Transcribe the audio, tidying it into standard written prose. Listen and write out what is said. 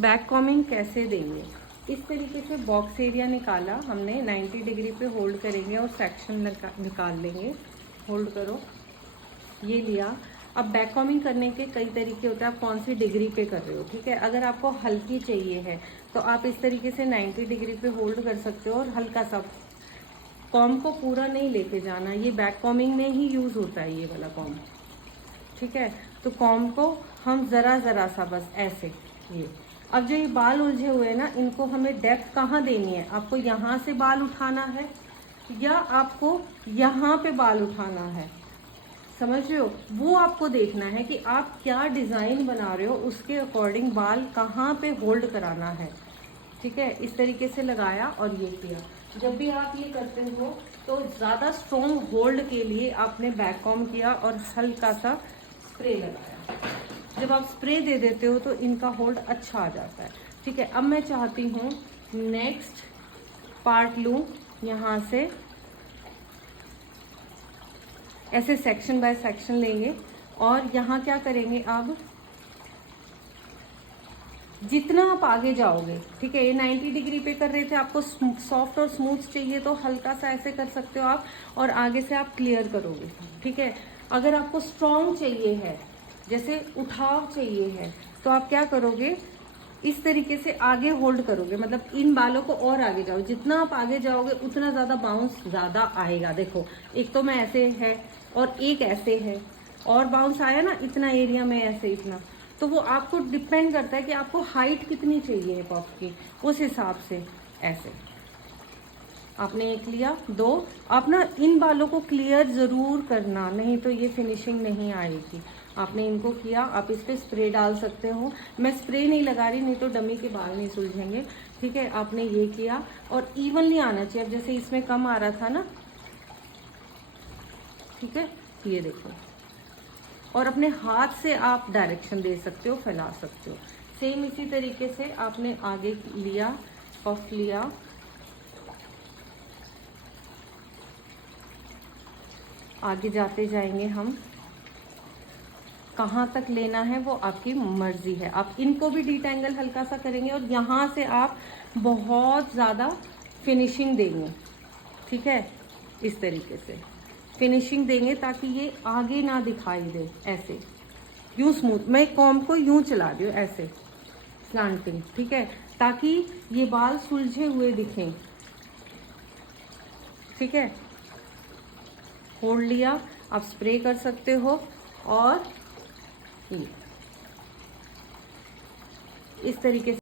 Back combing कैसे देंगे, इस तरीके से बॉक्स एरिया निकाला हमने, 90 डिग्री पे होल्ड करेंगे और सेक्शन निकाल लेंगे। होल्ड करो, ये लिया। अब बैक कॉमिंग करने के कई तरीके होते हैं, आप कौन सी डिग्री पे कर रहे हो, ठीक है। अगर आपको हल्की चाहिए है तो आप इस तरीके से 90 डिग्री पे होल्ड कर सकते हो और हल्का सा, कॉम को पूरा नहीं लेके जाना, ये बैक कॉमिंग में ही यूज़ होता है ये वाला कॉम, ठीक है। तो कॉम को हम ज़रा ज़रा सा बस ऐसे, ये अब जो ये बाल उलझे हुए हैं ना, इनको हमें डेप्थ कहाँ देनी है, आपको यहाँ से बाल उठाना है या आपको यहाँ पे बाल उठाना है, समझ रहे हो, वो आपको देखना है कि आप क्या डिज़ाइन बना रहे हो, उसके अकॉर्डिंग बाल कहाँ पे होल्ड कराना है, ठीक है। इस तरीके से लगाया और ये किया। जब भी आप ये करते हो तो ज़्यादा स्ट्रॉन्ग होल्ड के लिए आपने बैक कॉम किया और हल्का सा स्प्रे लगाया। जब आप स्प्रे दे देते हो तो इनका होल्ड अच्छा आ जाता है, ठीक है। अब मैं चाहती हूँ नेक्स्ट पार्ट लूँ, यहाँ से ऐसे सेक्शन बाय सेक्शन लेंगे और यहाँ क्या करेंगे, अब जितना आप आगे जाओगे, ठीक है, ये 90 डिग्री पे कर रहे थे, आपको सॉफ्ट और स्मूथ चाहिए तो हल्का सा ऐसे कर सकते हो आप, और आगे से आप क्लियर करोगे, ठीक है। अगर आपको स्ट्रॉन्ग चाहिए है, जैसे उठाव चाहिए है, तो आप क्या करोगे, इस तरीके से आगे होल्ड करोगे, मतलब इन बालों को और आगे जाओ, जितना आप आगे जाओगे उतना ज़्यादा बाउंस ज़्यादा आएगा। देखो, एक तो मैं ऐसे है और एक ऐसे है, और बाउंस आया ना इतना एरिया में, ऐसे इतना, तो वो आपको डिपेंड करता है कि आपको हाइट कितनी चाहिए है पफ की, उस हिसाब से ऐसे। आपने एक लिया, दो, आप ना इन बालों को क्लियर ज़रूर करना, नहीं तो ये फिनिशिंग नहीं आएगी। आपने इनको किया, आप इस पर स्प्रे डाल सकते हो, मैं स्प्रे नहीं लगा रही, नहीं तो डमी के बाल नहीं सुलझेंगे, ठीक है। आपने ये किया और इवनली आना चाहिए, अब जैसे इसमें कम आ रहा था ना, ठीक है, ये देखो, और अपने हाथ से आप डायरेक्शन दे सकते हो, फैला सकते हो। सेम इसी तरीके से आपने आगे लिया, पफ लिया, आगे जाते जाएंगे हम, कहाँ तक लेना है वो आपकी मर्जी है। आप इनको भी डिटेंगल हल्का सा करेंगे और यहाँ से आप बहुत ज़्यादा फिनिशिंग देंगे, ठीक है, इस तरीके से फिनिशिंग देंगे ताकि ये आगे ना दिखाई दे, ऐसे यूँ स्मूथ, मैं कॉम्ब को यूँ चला रही हूँ ऐसे स्लांटिंग, ठीक है, ताकि ये बाल सुलझे हुए दिखें, ठीक है। होल्ड लिया, आप स्प्रे कर सकते हो और ये इस तरीके से